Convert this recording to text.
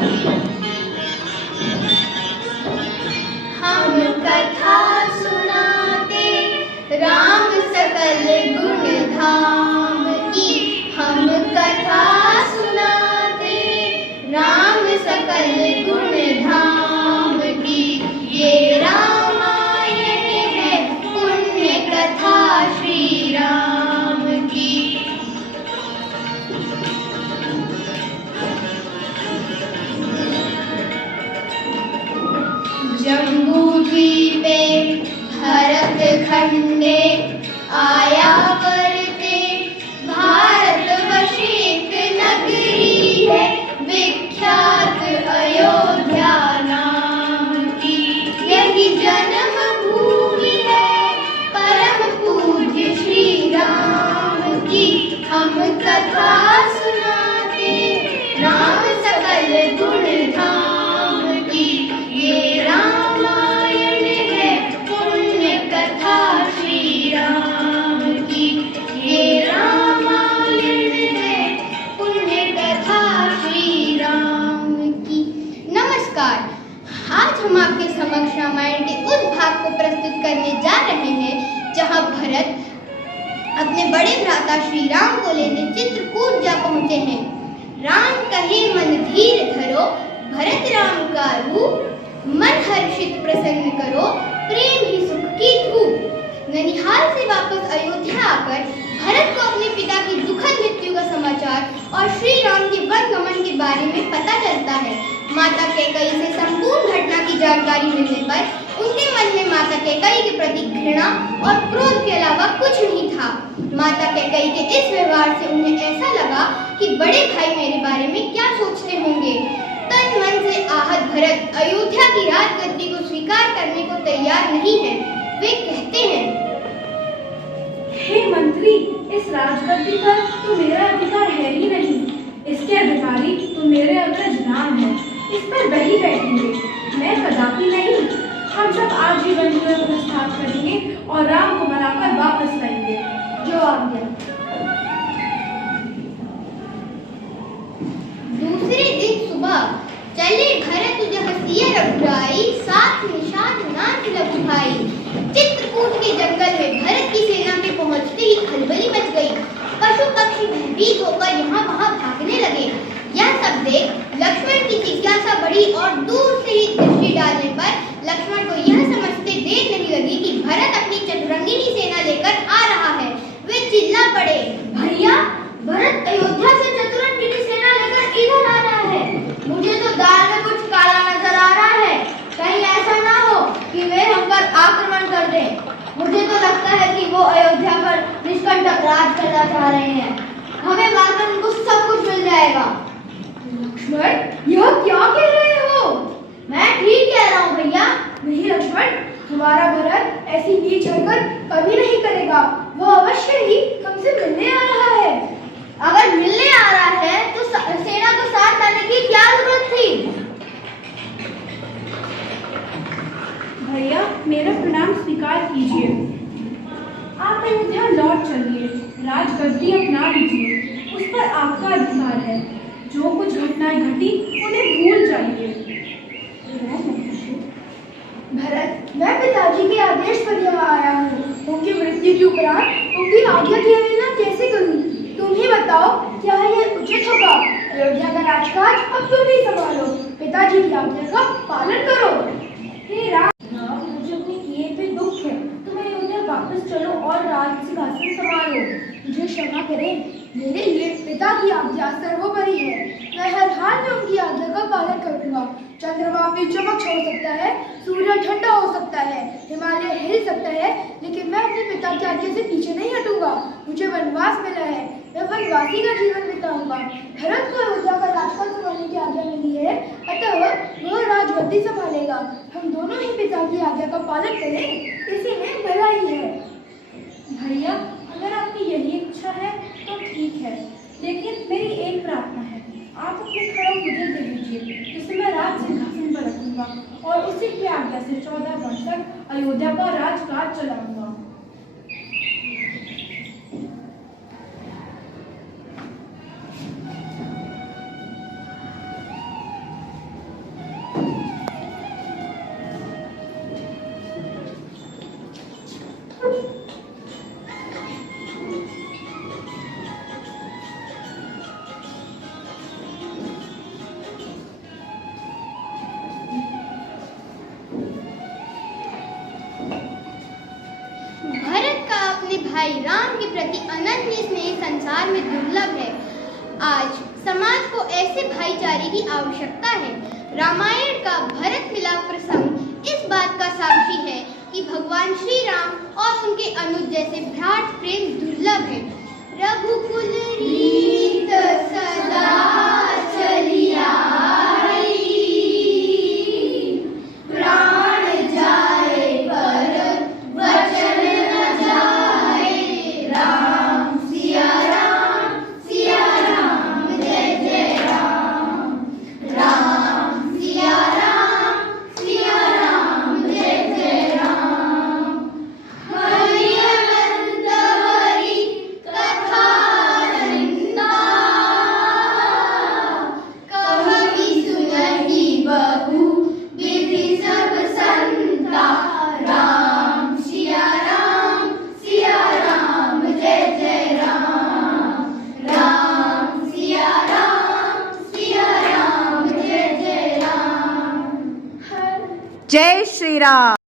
हम कथा सुनाते राम सकल गुण धाम की, हम कथा सुनाते राम सकल गुण धाम की। ये रामायण है पुण्य कथा श्री राम की। जम्बूद्वीपे भरत खंडे आया करते, भारतवर्ष एक नगरी है विख्यात अयोध्या नाम की। यही जन्म भूमि है परम पूज्य श्री राम की। हम कथा सुनाते राम सकल गुण धाम की। ये रामायण है पुण्य कथा श्री राम की। ये रामायण है पुण्य कथा श्री राम की। नमस्कार, आज हम आपके समक्ष रामायण के उस भाग को प्रस्तुत करने जा रहे हैं जहां भरत अपने बड़े भ्राता श्री राम को लेने चित्रकूट जा पहुंचे हैं। राम कहे मन धीर धरो, भरत राम का रूप मन हर्षित प्रसन्न करो, प्रेम ही सुख की धूप। ननिहाल से वापस अयोध्या आकर भरत को अपने पिता की दुखद मृत्यु का समाचार और श्री राम के वन गमन के बारे में पता चलता है। माता कैकेयी से संपूर्ण घटना की जानकारी मिलने पर उनके मन में माता कैकेयी के प्रति घृणा और क्रोध के अलावा कुछ नहीं था। माता कैकेयी के इस व्यवहार से उन्हें ऐसा लगा कि बड़े भाई मेरे बारे में क्या सोचते होंगे। तन मन से आहत भरत अयोध्या की राजगद्दी को स्वीकार करने को तैयार नहीं है। वे कहते हैं, हे मंत्री, इस राजगद्दी पर तो मेरा अधिकार है ही नहीं। इसके अधिकारी तो मेरे अग्रज राम है। इस पर वही बैठेंगे, मैं कदापि नहीं। हम सब आज ही वन में प्रस्थान करेंगे और राम को मनाकर वापस लाएंगे। जो आज्ञा। दूसरे दिन सुबह चले भरत जहसिया रघुराई, साथ निषाद नाथ लघु भाई। चित्रकूट के जंगल में भरत की सेना के पहुंचते ही खलबली मच गई। पशु पक्षी भयभीत होकर यहाँ वहाँ भागने लगे। यह सब देख लक्ष्मण की जिज्ञासा बढ़ी और दूर से ही दृष्टि डालने पर लक्ष्मण को यह समझते देर नहीं लगी कि भरत अपनी चतुरंगिनी सेना लेकर आ रहा है। वे चिल्ला पड़े, भैया, भरत अयोध्या से चतुरंगिनी सेना लेकर इधर आ रहा है। मुझे तो दाल में कुछ काला नजर आ रहा है। कहीं ऐसा ना हो कि वे हम पर आक्रमण कर दें। मुझे तो लगता है कि वो अयोध्या पर निष्कंटक राज करना चाह रहे हैं। हमें मारकर उनको सब कुछ मिल जाएगा। लक्ष्मण, यह क्या कह रहे हो? मैं ठीक कह रहा हूँ भैया। नहीं लक्ष्मण, हमारा भरत ऐसी नीच हरकत कभी नहीं करेगा। वो अवश्य ही हमसे मिलने आ रहा है। अगर मिलने आ रहा है तो सेना को साथ लाने की क्या जरूरत थी? भैया, मेरा प्रणाम स्वीकार कीजिए। आप अयोध्या लौट चलिए, राजगद्दी अपना लीजिए। उस पर आपका अधिकार है। जो कुछ घटनाएं घटी उन्हें भूल जाइए। भरत, मैं पिताजी के आदेश पर यहाँ आया हूँ। उनकी मृत्यु के उपरांत उनकी आज्ञा की अवहेलना कैसे करूँ? तुम ही बताओ, क्या यह उचित होगा? अयोध्या का राजकाज अब तुम ही संभालो। पिताजी की आज्ञा का पालन करो। हे राम, मुझे अपने किए पे दुख है। तुम अयोध्या वापस चलो और राज सिंहासन संभालो। मुझे क्षमा करें, मेरे लिए पिता की आज्ञा सर्वोपरि है। मैं हर हाल में उनकी आज्ञा का पालन करूंगा। चंद्रमा भी चमक छोड़ सकता है, सूर्य ठंडा हो सकता है, हिमालय हिल सकता है, लेकिन मैं अपने पिता की आज्ञा से पीछे नहीं हटूंगा। मुझे वनवास मिला है, मैं वनवासी का जीवन बिताऊंगा। भरत को अयोध्या का राजकाज संभालने की आज्ञा मिली है, अतः वह राजगद्दी संभालेगा। हम दोनों ही पिता की आज्ञा का पालन करें, इसी में भलाई है। भैया, अगर आपकी यही इच्छा है तो ठीक है, लेकिन मेरी एक प्रार्थना है। आप अपने खड़ग मुझे दे दीजिए, जिसे मैं राज सिंहासन पर रखूंगा और उसी की आज्ञा से 14 वर्ष तक अयोध्या का राजकाज चलाऊंगा। भाई राम के प्रति अनन्य स्नेह संसार में दुर्लभ है। आज समाज को ऐसे भाईचारे की आवश्यकता है। रामायण का भरत मिलाप प्रसंग इस बात का साक्षी है कि भगवान श्री राम और उनके अनुज जैसे भ्रात प्रेम दुर्लभ है। रघुकुल रीत सदा चली आई, प्राण जाए पर वचन न जाए। राम सिया राम जय जय राम। राम सिया राम जय जय राम। हरि अनंत हरि कथा नंदा, कभी सुनहि बहु विधि सब संता। राम सिया राम जय जय राम। राम सिया राम जय जय राम। जय श्री राम।